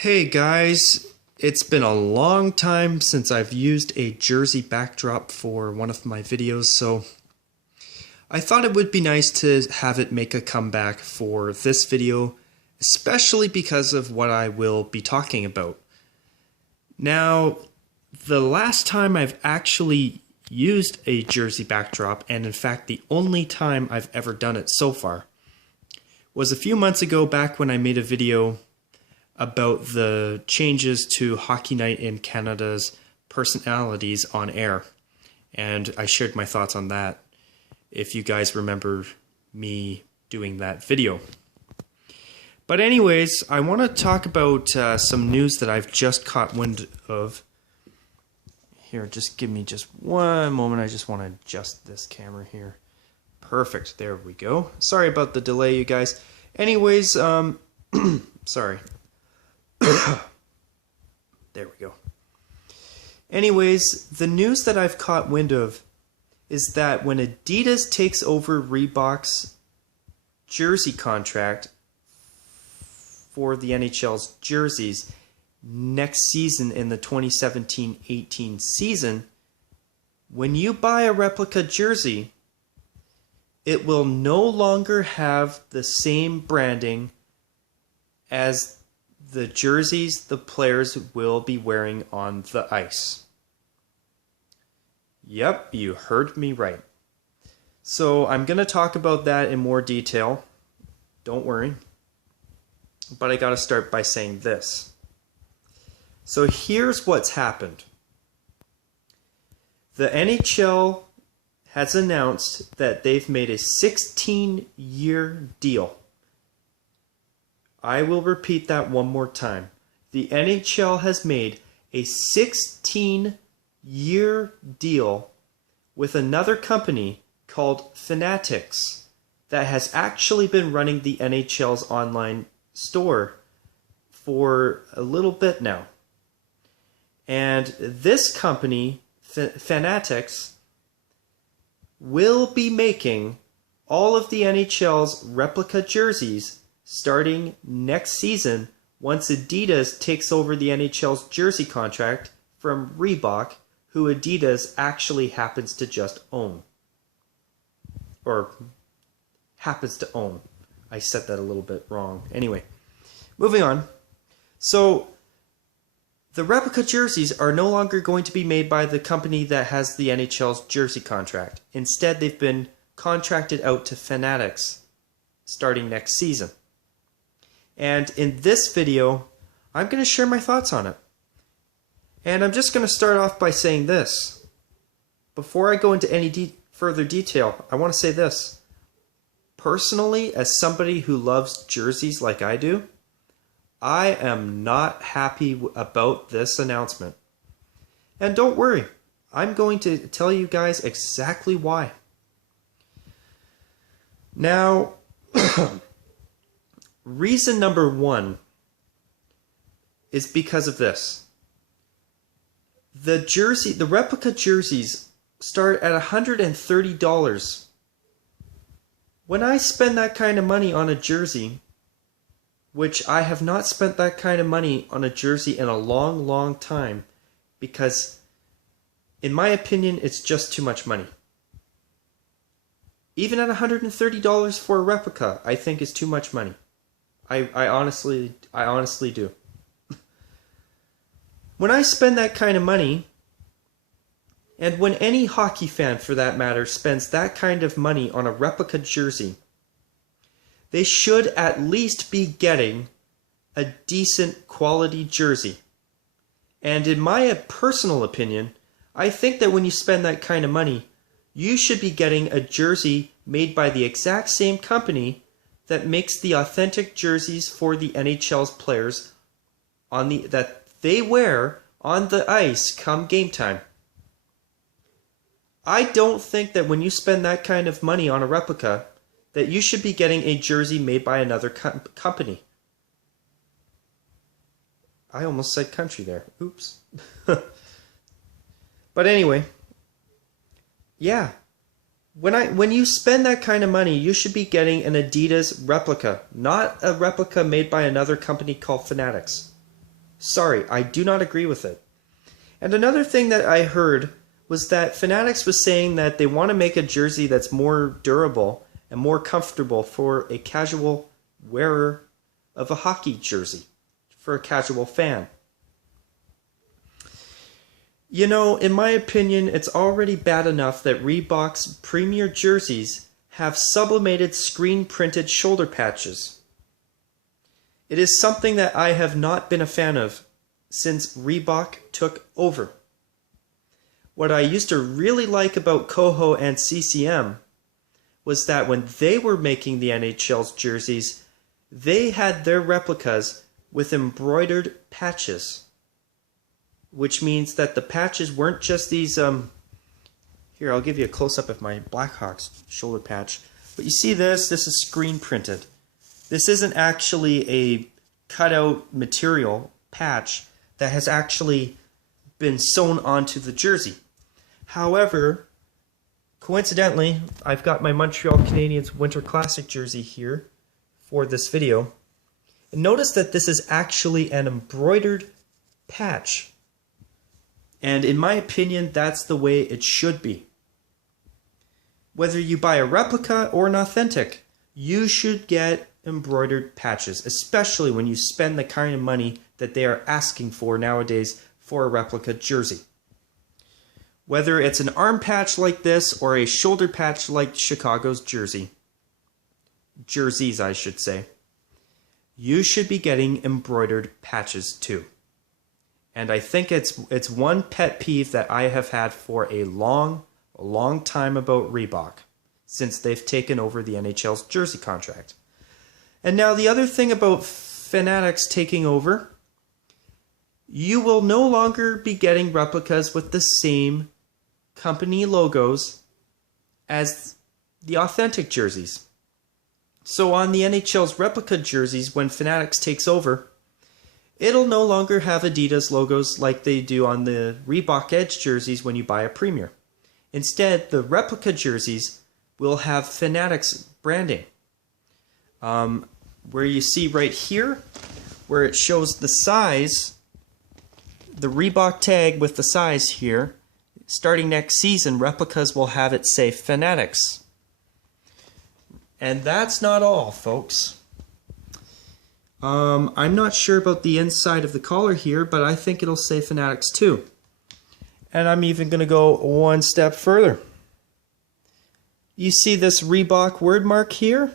Hey guys, it's been a long time since I've used a jersey backdrop for one of my videos, so I thought it would be nice to have it make a comeback for this video, especially because of what I will be talking about. Now, the last time I've actually used a jersey backdrop, and in fact the only time I've ever done it so far, was a few months ago back when I made a video about the changes to Hockey Night in Canada's personalities on air. And I shared my thoughts on that, if you guys remember me doing that video. But anyways, I want to talk about some news that I've just caught wind of. Here, just give me just one moment. I just want to adjust this camera here. Perfect. There we go. Sorry about the delay, you guys. Anyways, sorry. There we go. Anyways, the news that I've caught wind of is that when Adidas takes over Reebok's jersey contract for the NHL's jerseys next season in the 2017-18 season, when you buy a replica jersey, it will no longer have the same branding as the jerseys the players will be wearing on the ice. Yep, you heard me right. So I'm going to talk about that in more detail. Don't worry. But I got to start by saying this. So here's what's happened. The NHL has announced that they've made a 16-year deal. I will repeat that one more time. The NHL has made a 16-year deal with another company called Fanatics that has actually been running the NHL's online store for a little bit now. And this company, Fanatics, will be making all of the NHL's replica jerseys starting next season once Adidas takes over the NHL's jersey contract from Reebok, who Adidas actually happens to just own. Or happens to own. I said that a little bit wrong. Anyway, moving on. So, the replica jerseys are no longer going to be made by the company that has the NHL's jersey contract. Instead, they've been contracted out to Fanatics starting next season. And in this video, I'm going to share my thoughts on it. And I'm just going to start off by saying this. Before I go into any further detail, I want to say this. Personally, as somebody who loves jerseys like I do, I am not happy about this announcement. And don't worry, I'm going to tell you guys exactly why. Now, reason number one is because of this. The replica jerseys start at $130. When I spend that kind of money on a jersey, which I have not spent that kind of money on a jersey in a long, long time, because in my opinion, it's just too much money. Even at $130 for a replica, I think is too much money. I honestly do. When I spend that kind of money, and when any hockey fan for that matter spends that kind of money on a replica jersey, they should at least be getting a decent quality jersey. And in my personal opinion, I think that when you spend that kind of money, you should be getting a jersey made by the exact same company that makes the authentic jerseys for the NHL's players that they wear on the ice come game time. I don't think that when you spend that kind of money on a replica, that you should be getting a jersey made by another company. I almost said country there. Oops. But anyway, yeah. When you spend that kind of money, you should be getting an Adidas replica, not a replica made by another company called Fanatics. Sorry, I do not agree with it. And another thing that I heard was that Fanatics was saying that they want to make a jersey that's more durable and more comfortable for a casual wearer of a hockey jersey, for a casual fan. You know, in my opinion, it's already bad enough that Reebok's premier jerseys have sublimated screen-printed shoulder patches. It is something that I have not been a fan of since Reebok took over. What I used to really like about Coho and CCM was that when they were making the NHL's jerseys, they had their replicas with embroidered patches, which means that the patches weren't just these, here, I'll give you a close-up of my Blackhawks shoulder patch. But you see this is screen printed. This isn't actually a cutout material patch that has actually been sewn onto the jersey. However, coincidentally, I've got my Montreal Canadiens Winter Classic jersey here for this video. And notice that this is actually an embroidered patch. And in my opinion, that's the way it should be. Whether you buy a replica or an authentic, you should get embroidered patches, especially when you spend the kind of money that they are asking for nowadays for a replica jersey. Whether it's an arm patch like this or a shoulder patch like Chicago's jerseys I should say, you should be getting embroidered patches too. And I think it's one pet peeve that I have had for a long time about Reebok since they've taken over the NHL's jersey contract. And now the other thing about Fanatics taking over, you will no longer be getting replicas with the same company logos as the authentic jerseys. So on the NHL's replica jerseys, when Fanatics takes over, it'll no longer have Adidas logos like they do on the Reebok Edge jerseys when you buy a Premier. Instead, the replica jerseys will have Fanatics branding. Where you see right here, where it shows the size, the Reebok tag with the size here, starting next season, replicas will have it say Fanatics. And that's not all, folks. I'm not sure about the inside of the collar here, but I think it'll say Fanatics too. And I'm even going to go one step further. You see this Reebok word mark here?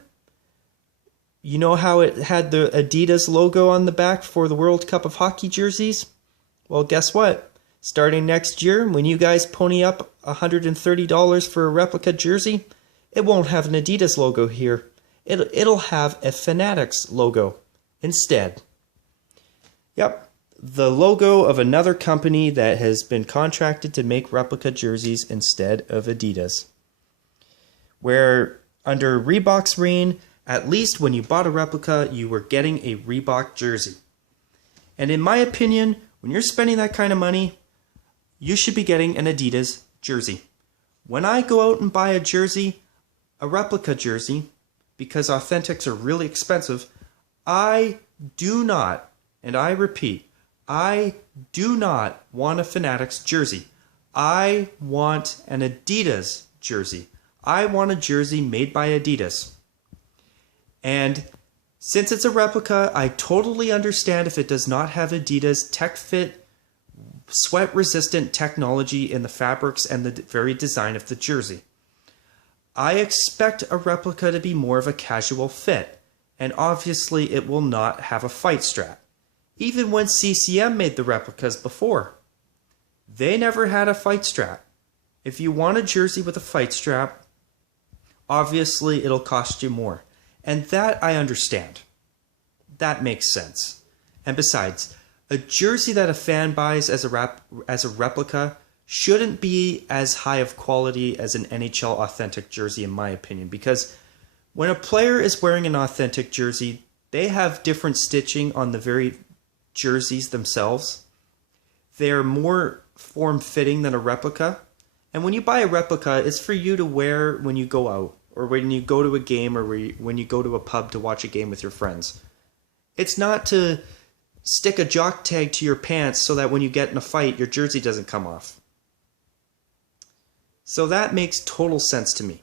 You know how it had the Adidas logo on the back for the World Cup of Hockey jerseys? Well, guess what? Starting next year, when you guys pony up $130 for a replica jersey, it won't have an Adidas logo here. It'll have a Fanatics logo instead. Yep, the logo of another company that has been contracted to make replica jerseys instead of Adidas. Where under Reebok's reign, at least when you bought a replica, you were getting a Reebok jersey. And in my opinion, when you're spending that kind of money, you should be getting an Adidas jersey. When I go out and buy a jersey, a replica jersey, because authentics are really expensive, I do not, and I repeat, I do not want a Fanatics jersey. I want an Adidas jersey. I want a jersey made by Adidas. And since it's a replica, I totally understand if it does not have Adidas TechFit sweat-resistant technology in the fabrics and the very design of the jersey. I expect a replica to be more of a casual fit, and obviously it will not have a fight strap. Even when CCM made the replicas before, they never had a fight strap. If you want a jersey with a fight strap, obviously it'll cost you more. And that I understand. That makes sense. And besides, a jersey that a fan buys as a replica shouldn't be as high of quality as an NHL authentic jersey in my opinion, because when a player is wearing an authentic jersey, they have different stitching on the very jerseys themselves. They are more form-fitting than a replica. And when you buy a replica, it's for you to wear when you go out, or when you go to a game, or when you go to a pub to watch a game with your friends. It's not to stick a jock tag to your pants so that when you get in a fight, your jersey doesn't come off. So that makes total sense to me.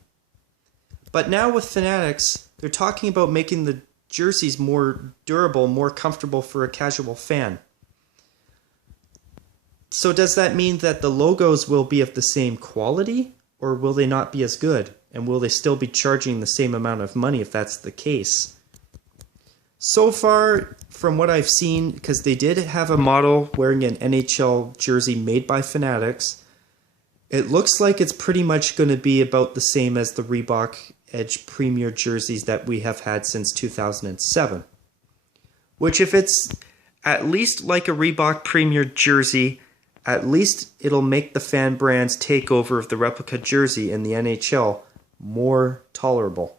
But now with Fanatics, they're talking about making the jerseys more durable, more comfortable for a casual fan. So does that mean that the logos will be of the same quality, or will they not be as good? And will they still be charging the same amount of money if that's the case? So far, from what I've seen, because they did have a model wearing an NHL jersey made by Fanatics, it looks like it's pretty much going to be about the same as the Reebok Edge Premier jerseys that we have had since 2007. Which, if it's at least like a Reebok Premier jersey, at least it'll make the fan brand's takeover of the replica jersey in the NHL more tolerable.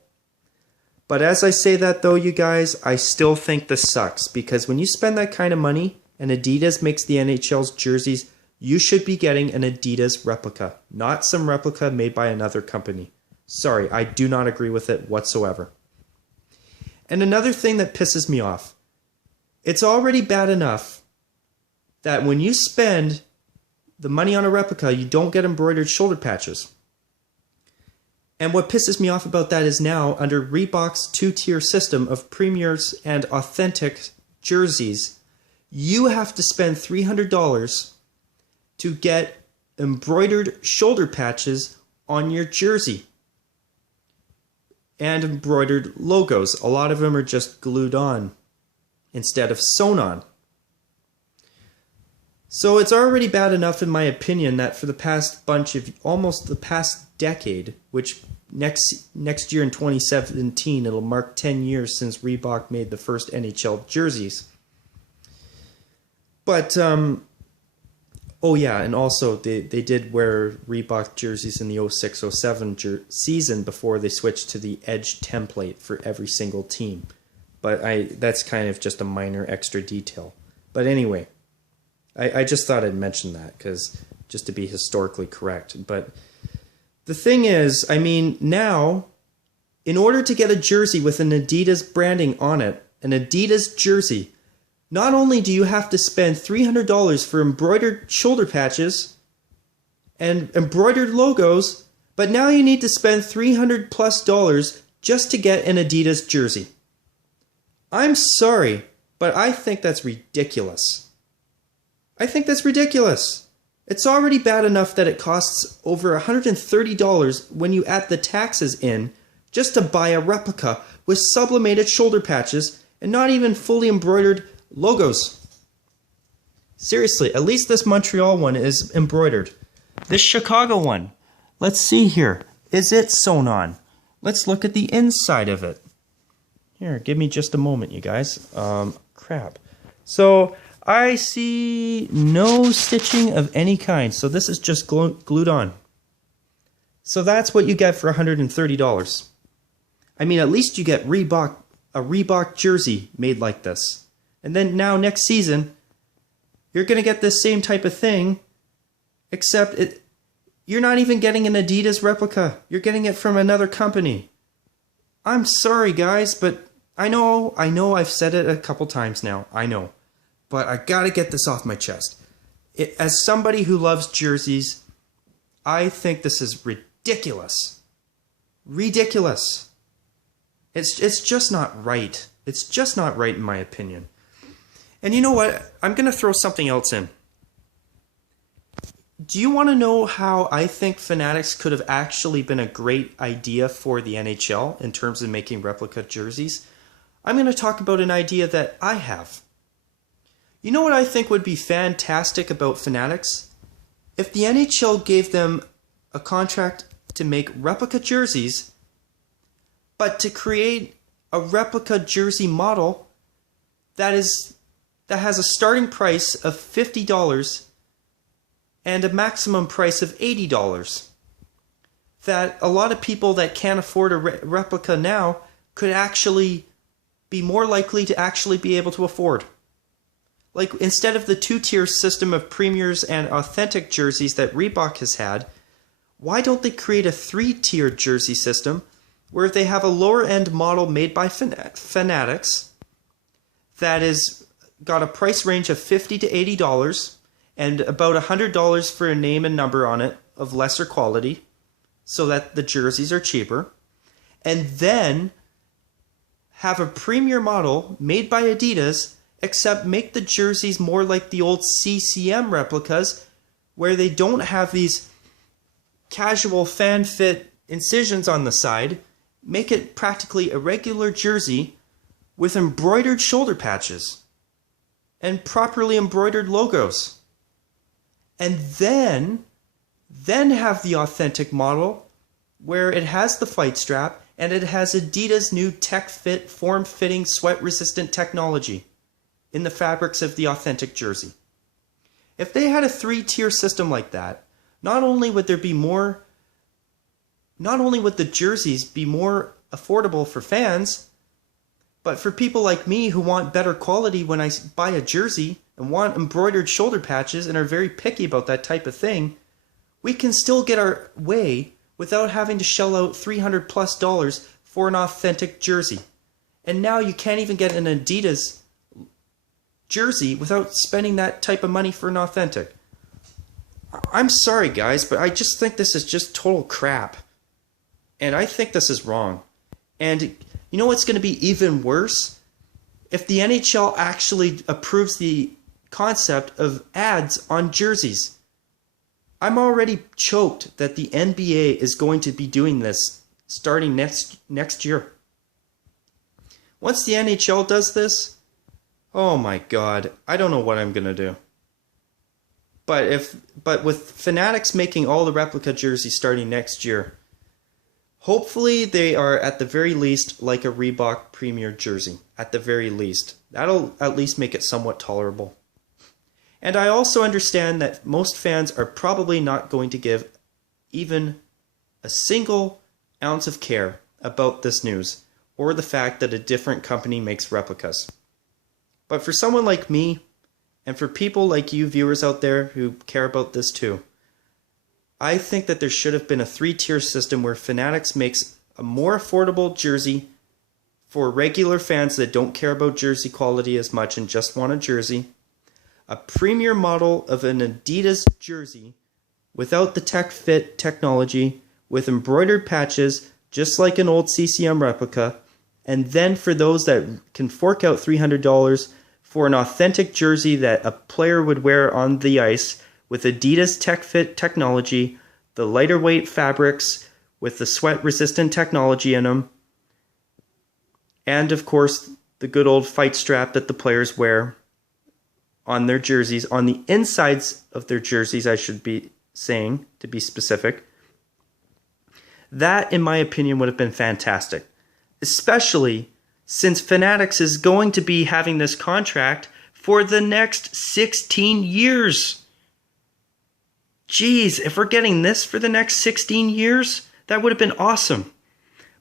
But as I say that though, you guys, I still think this sucks, because when you spend that kind of money and Adidas makes the NHL's jerseys, you should be getting an Adidas replica, not some replica made by another company. Sorry, I do not agree with it whatsoever. And another thing that pisses me off, it's already bad enough that when you spend the money on a replica, you don't get embroidered shoulder patches. And what pisses me off about that is now, under Reebok's two-tier system of premiers and authentic jerseys, you have to spend $300 to get embroidered shoulder patches on your jersey. And embroidered logos. A lot of them are just glued on instead of sewn on. So it's already bad enough, in my opinion, that for the past almost the past decade, which next year in 2017, it'll mark 10 years since Reebok made the first NHL jerseys. But, oh yeah, and also they did wear Reebok jerseys in the 06-07 season before they switched to the Edge template for every single team. But that's kind of just a minor extra detail. But anyway, I just thought I'd mention that, because just to be historically correct. But the thing is, I mean, now, in order to get a jersey with an Adidas branding on it, an Adidas jersey, not only do you have to spend $300 for embroidered shoulder patches and embroidered logos, but now you need to spend $300+ just to get an Adidas jersey. I'm sorry, but I think that's ridiculous. I think that's ridiculous. It's already bad enough that it costs over $130 when you add the taxes in just to buy a replica with sublimated shoulder patches and not even fully embroidered logos. Seriously, at least this Montreal one is embroidered. This Chicago one, let's see here. Is it sewn on? Let's look at the inside of it. Here, give me just a moment, you guys. Crap. So I see no stitching of any kind, so this is just glued on. So that's what you get for $130. I mean, at least you get a Reebok jersey made like this. And then now next season, you're going to get this same type of thing, except you're not even getting an Adidas replica. You're getting it from another company. I'm sorry, guys, but I know I've said it a couple times now. I know. But I gotta get this off my chest. As somebody who loves jerseys, I think this is ridiculous. Ridiculous. It's just not right. It's just not right in my opinion. And you know what? I'm gonna throw something else in. Do you want to know how I think Fanatics could have actually been a great idea for the NHL in terms of making replica jerseys? I'm going to talk about an idea that I have. You know what I think would be fantastic about Fanatics? If the NHL gave them a contract to make replica jerseys, but to create a replica jersey model that has a starting price of $50 and a maximum price of $80, that a lot of people that can't afford a replica now could actually be more likely to actually be able to afford. Like, instead of the two-tier system of premiers and authentic jerseys that Reebok has had, why don't they create a three-tier jersey system where they have a lower-end model made by Fanatics that is got a price range of $50 to $80 and about $100 for a name and number on it of lesser quality so that the jerseys are cheaper. And then have a premier model made by Adidas, except make the jerseys more like the old CCM replicas where they don't have these casual fan fit incisions on the side. Make it practically a regular jersey with embroidered shoulder patches and properly embroidered logos. And then have the authentic model where it has the fight strap and it has Adidas' new tech fit, form-fitting, sweat-resistant technology in the fabrics of the authentic jersey. If they had a 3-tier system like that, not only would the jerseys be more affordable for fans, but for people like me who want better quality when I buy a jersey and want embroidered shoulder patches and are very picky about that type of thing, we can still get our way without having to shell out $300+ for an authentic jersey. And now you can't even get an Adidas jersey without spending that type of money for an authentic. I'm sorry guys, but I just think this is just total crap. And I think this is wrong. And you know what's going to be even worse? If the NHL actually approves the concept of ads on jerseys. I'm already choked that the NBA is going to be doing this starting next year. Once the NHL does this, oh my god, I don't know what I'm going to do. But with Fanatics making all the replica jerseys starting next year, hopefully they are at the very least like a Reebok Premier jersey. At the very least. That'll at least make it somewhat tolerable. And I also understand that most fans are probably not going to give even a single ounce of care about this news or the fact that a different company makes replicas. But for someone like me, and for people like you viewers out there who care about this too, I think that there should have been a 3-tier system where Fanatics makes a more affordable jersey for regular fans that don't care about jersey quality as much and just want a jersey, a premier model of an Adidas jersey without the tech fit technology with embroidered patches just like an old CCM replica, and then for those that can fork out $300 for an authentic jersey that a player would wear on the ice with Adidas tech fit technology, the lighter weight fabrics with the sweat resistant technology in them, and of course the good old fight strap that the players wear on their jerseys, on the insides of their jerseys, I should be saying, to be specific. That, in my opinion, would have been fantastic. Especially since Fanatics is going to be having this contract for the next 16 years. Jeez, if we're getting this for the next 16 years, that would have been awesome.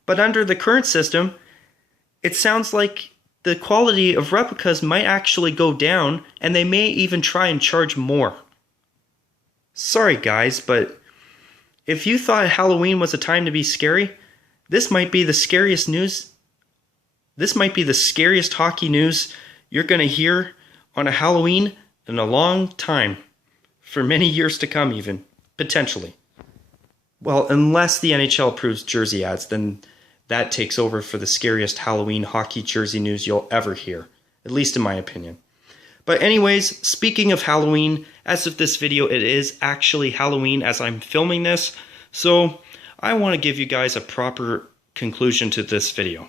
But under the current system, it sounds like the quality of replicas might actually go down, and they may even try and charge more. Sorry guys, but if you thought Halloween was a time to be scary, this might be the scariest news. This might be the scariest hockey news you're going to hear on a Halloween in a long time. For many years to come even, potentially. Well, unless the NHL approves jersey ads, then that takes over for the scariest Halloween hockey jersey news you'll ever hear, at least in my opinion. But anyways, speaking of Halloween, as of this video, it is actually Halloween as I'm filming this, so I want to give you guys a proper conclusion to this video.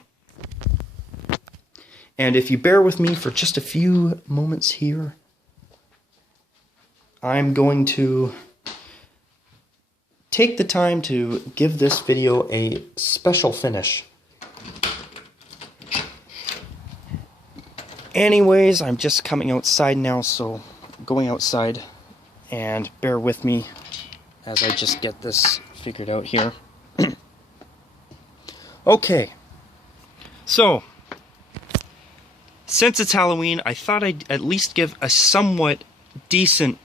And if you bear with me for just a few moments here, I'm going to take the time to give this video a special finish. Anyways, I'm just coming outside now, so I'm going outside, and bear with me as I just get this figured out here. Okay, so since it's Halloween, I thought I'd at least give a somewhat decent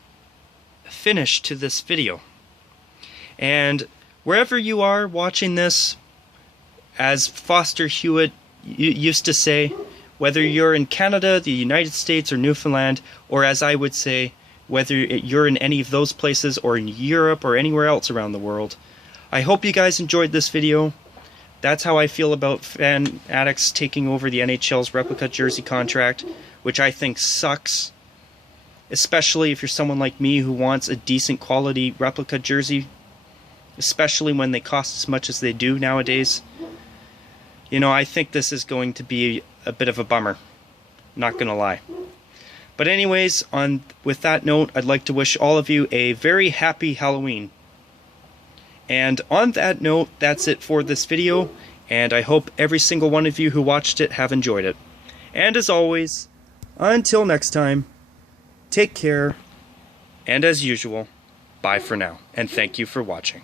finish to this video. And wherever you are watching this, as Foster Hewitt used to say, Whether you're in Canada, the United States, or Newfoundland, or as I would say, whether you're in any of those places or in Europe or anywhere else around the world. I hope you guys enjoyed this video. That's how I feel about Fanatics taking over the NHL's replica jersey contract, which I think sucks. Especially if you're someone like me who wants a decent quality replica jersey, especially when they cost as much as they do nowadays. You know, I think this is going to be a bit of a bummer, not gonna lie. But anyways, with that note, I'd like to wish all of you a very happy Halloween. And on that note, that's it for this video, and I hope every single one of you who watched it have enjoyed it. And as always, until next time, take care, and as usual, bye for now, and thank you for watching.